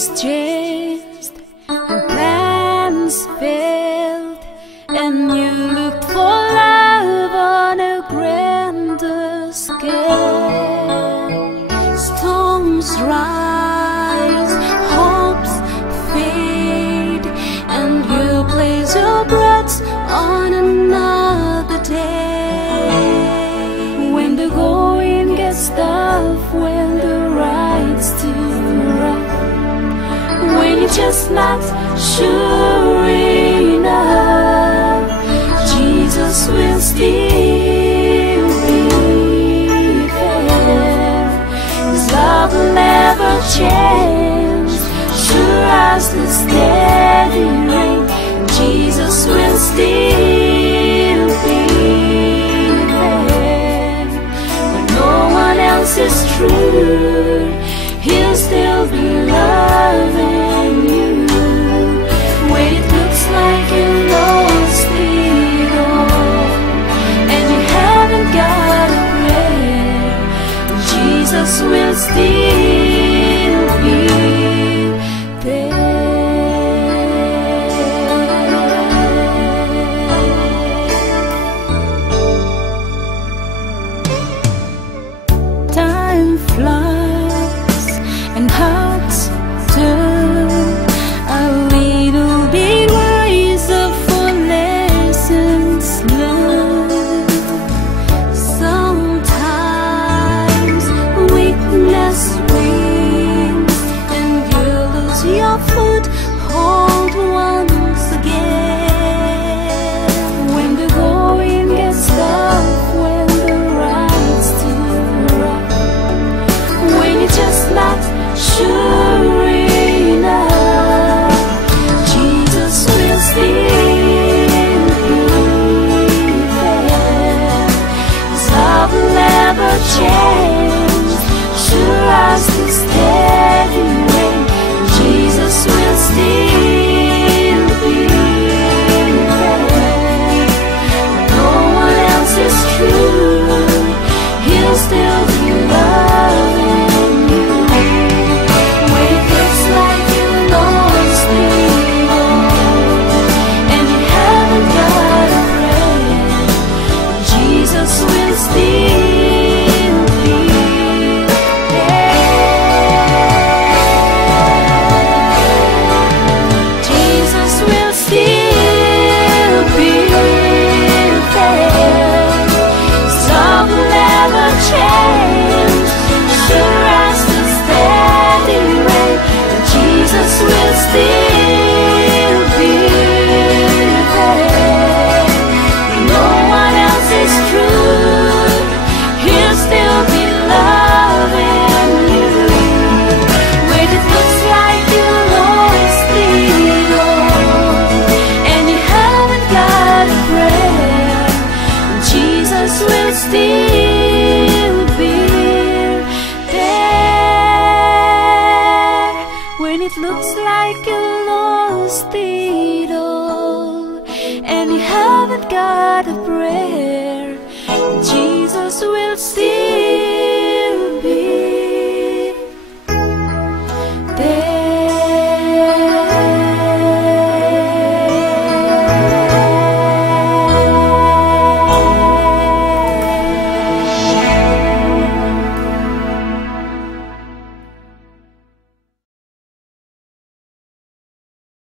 dreams changed and plans failed, and you looked for love on a grander scale. Storms rise, hopes fade, and you place your breath on another day. When the going gets tough, when the ride's too rough, when you're just not sure enough, Jesus will still be there. His love will never change, sure as the steady rain. Jesus will still be there. When no one else is true, He'll still be loving you. When it looks like you lost it all, and you haven't got a prayer, Jesus will still be there. Time flies and hearts turn a little bit wiser for lessons learned. Sometimes weakness wins and you lose your foothold once again. When the going gets tough, when the ride's too rough, when you're just not sure enough, Jesus will still be there. His love will never change, sure as the steady rain. Jesus will still be there. No one else is true, He'll still be loving you. When it looks like you lost it all, and you haven't got a prayer, Jesus will still be there. Jesus will still be there. His love will never change, sure as the steady rain. Jesus will still be there. No one else is true, He'll still be loving you. When it looks like you lost it all, and you haven't got a prayer, Jesus will still be there. When it looks like you lost it all, and you haven't got a prayer, Jesus will still